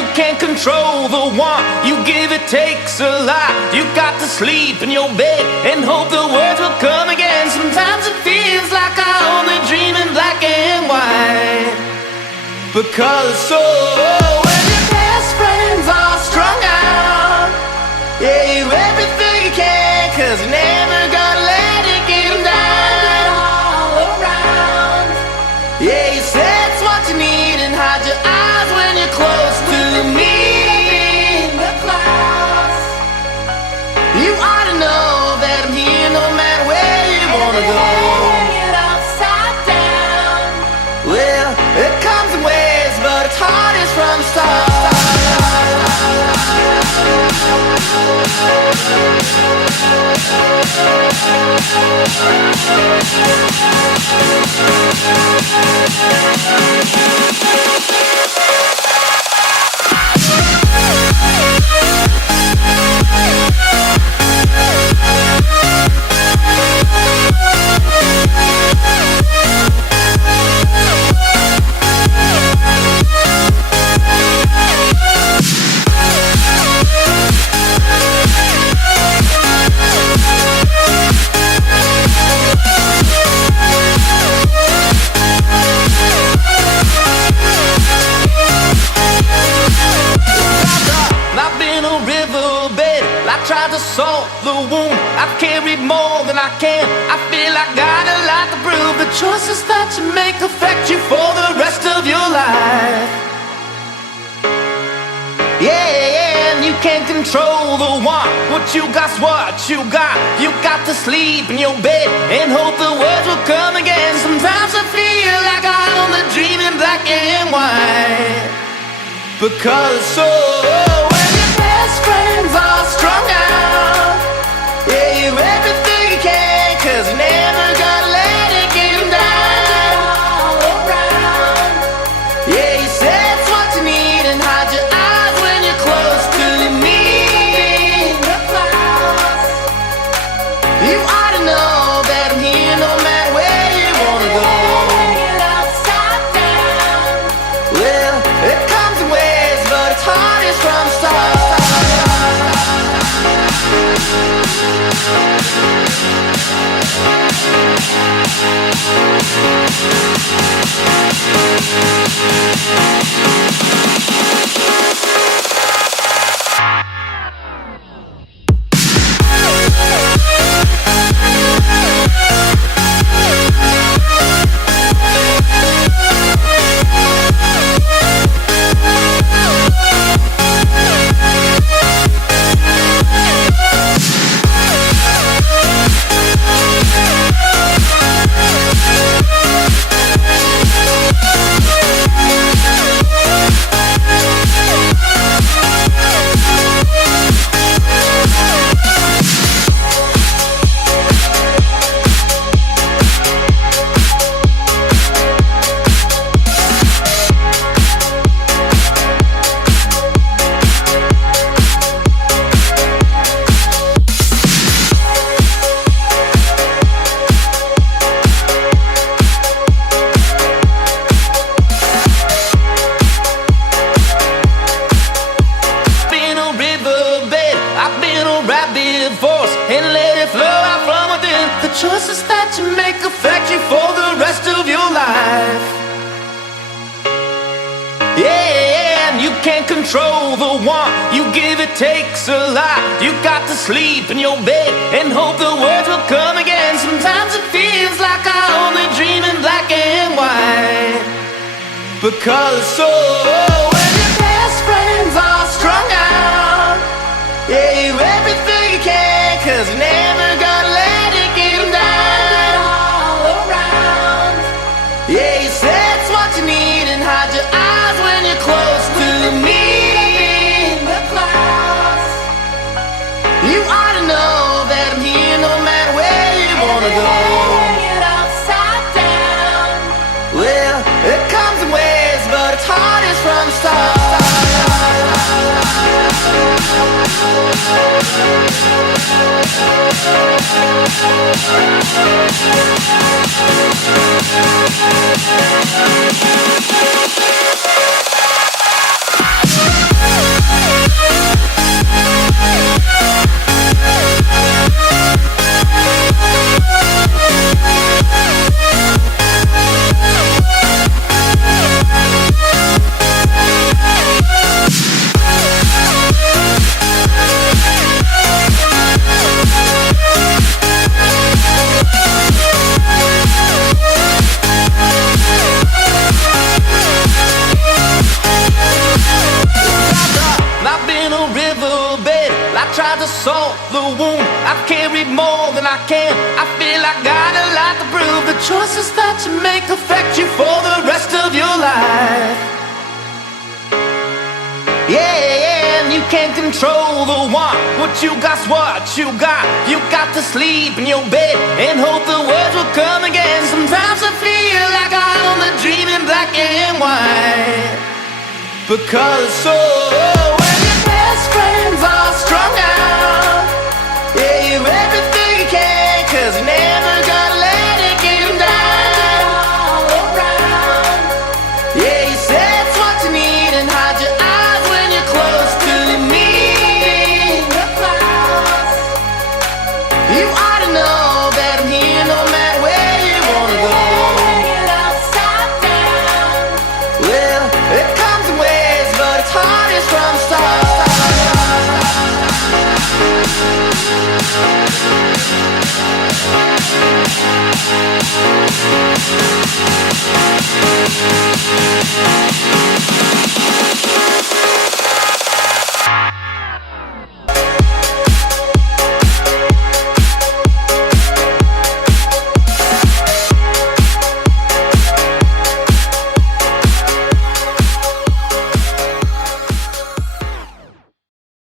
you can't control the want. You give, it takes a lot. You got to sleep in your bed and hope the words will come again. Sometimes it feels like I only dream in black and white. Because so when your best friends are strung out, yeah, you everything you can, 'cause you never gonna let it get them down all around. Yeah, you say it's what you need and hide your eyes when you're close to me in the clouds. You ought to know that I'm here no matter where you wanna go. It upside down. Well, it comes in waves, but it's hardest from the start. Tried to salt the wound. I've carried more than I can. I feel I got a lot to prove. The choices that you make affect you for the rest of your life. Yeah, and you can't control the want. What you got's what you got. You got to sleep in your bed and hope the words will come again. Sometimes I feel like I only dream in black and white. Because so when your best friends are strung out, yeah, you everything you can, 'cause you never gonna let it get them down all around. Yeah, you say it's what you need and hide your eyes when you're close to me in the clouds. You ought to know that I'm here no matter where you wanna go. It upside down. Well, it comes in waves, but it's hardest from the start. Choices that you make affect you for the rest of your life. Yeah, and you can't control the want. You give, it takes a lot. You got to sleep in your bed and hope the words will come again. Sometimes it feels like I only dream in black and white. Because so when your best friends are strung out, yeah, you everything you can, 'cause you never gonna let it get them down all around. Yeah, you say it's what you need and hide your eyes when you're close to me in the clouds. You ought to know that I'm here no matter where you wanna go. It upside down. Well, it comes in waves, but it's hardest from the start. salt the wound. I've carried more than I can. I feel I got a lot to prove. The choices that you make affect you for the rest of your life. Yeah, and you can't control the one. What you got's what you got. You got to sleep in your bed and hope the words will come again. Sometimes I feel like I'm a dream in black and white, because so